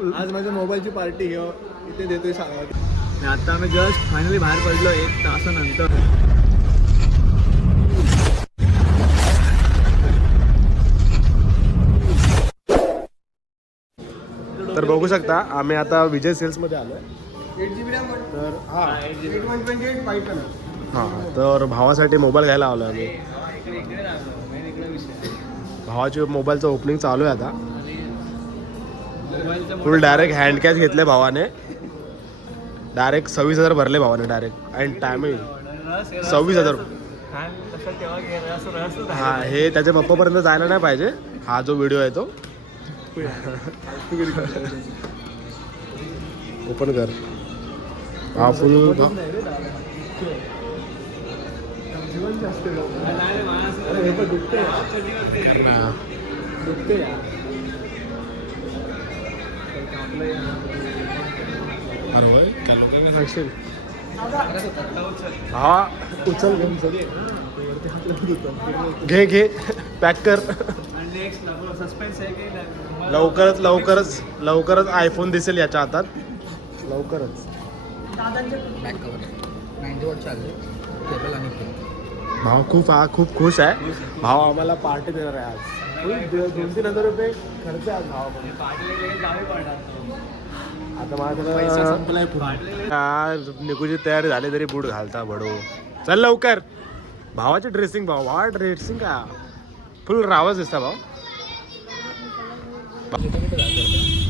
आज माझ्या मोबाईलची पार्टी इथे देतोय सांगा. आता आम्ही जस्ट फायनली बाहेर पडलो 1 तासानंतर. तर बघू शकता आम्ही आता विजय सेल्स मध्ये आलोय. 8GB RAM. तर हा 8128 5 कलर. हा तर भावासाठी मोबाईल घ्यायला आलो आम्ही. भावाच्या मोबाईलचं ओपनिंग चालू आहे आता. फुल डायरेक्ट हँड कॅश घेतले भावाने. डायरेक्ट 26,000 भरले भावाने डायरेक्ट. And timing 26,000. हा हे त्याच्या पप्पापर्यंत जायला नाही पाहिजे. हा जो व्हिडिओ आहे तो ओपन कर. हा फुल सांगशील. हा उचल घे घे पॅक कर. लवकरच आयफोन दिसेल याच्या हातात लवकरच. भाव खूप खुश आहे. भाव आम्हाला पार्टी देणार आहे आज. 2,000-3,000 रुपये खर्च आहे भाव. आता माझ्या निकूची तयारी झाली तरी बूट घालता बडो. चल लवकर. भावाची ड्रेसिंग भावा ड्रेसिंग का फुल रावच दिसता भाव.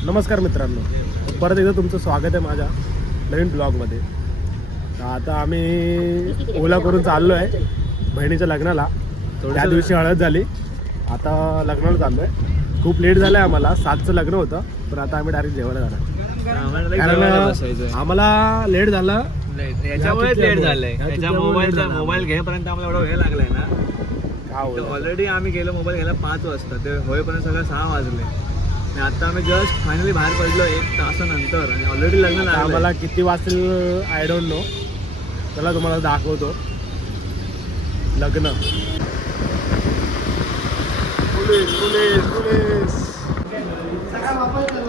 नमस्कार मित्रांनो, परत एकदा तुमचं स्वागत आहे माझ्या नवीन ब्लॉगमध्ये. आता आम्ही ओला करून चाललो आहे बहिणीच्या लग्नाला. त्या दिवशी हळद झाली. आता लग्नाला चाललो आहे. खूप लेट झालं आहे आम्हाला. 7चं लग्न होतं पण आता आम्ही डायरेक्ट जेवायला जाणार. कारण आम्हाला लेट झालं. याच्यामुळे लेट झालंय. त्याच्या मोबाईल घेईपर्यंत आम्हाला एवढा वेळ लागलाय ना. ऑलरेडी आम्ही गेलो मोबाईल घ्यायला 5 वाजता. ते होईपर्यंत सगळं 6 वाजले. आणि आता आम्ही जस्ट फायनली बाहेर पडलो 1 तासानंतर. आणि ऑलरेडी लग्न लागलं. आम्हाला किती वाजतील आय डोंट नो. चला तुम्हाला दाखवतो लग्न. पोलीस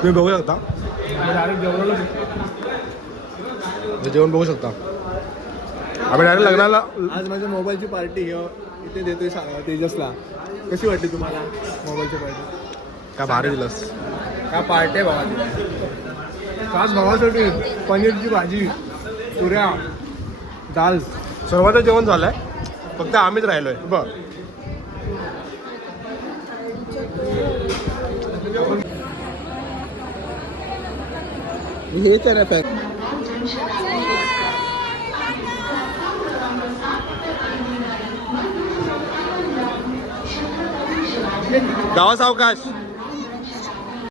तुम्ही बघू शकता. जेवण बघू शकता. आम्ही डायरेक्ट लग्नाला. आज माझ्या मोबाईलची पार्टी इथे देतोय सांगा तेजसला. कशी वाटते तुम्हाला मोबाईलची पार्टी? का भारी दिलंस. काय पार्टी आहे भावाची. आज भावासाठी पनीरची भाजी, पुऱ्या, दाल. सर्वांचं जेवण झालंय. फक्त आम्हीच राहिलोय. बघ हेच आहे ना पॅक. गावा सावकाश.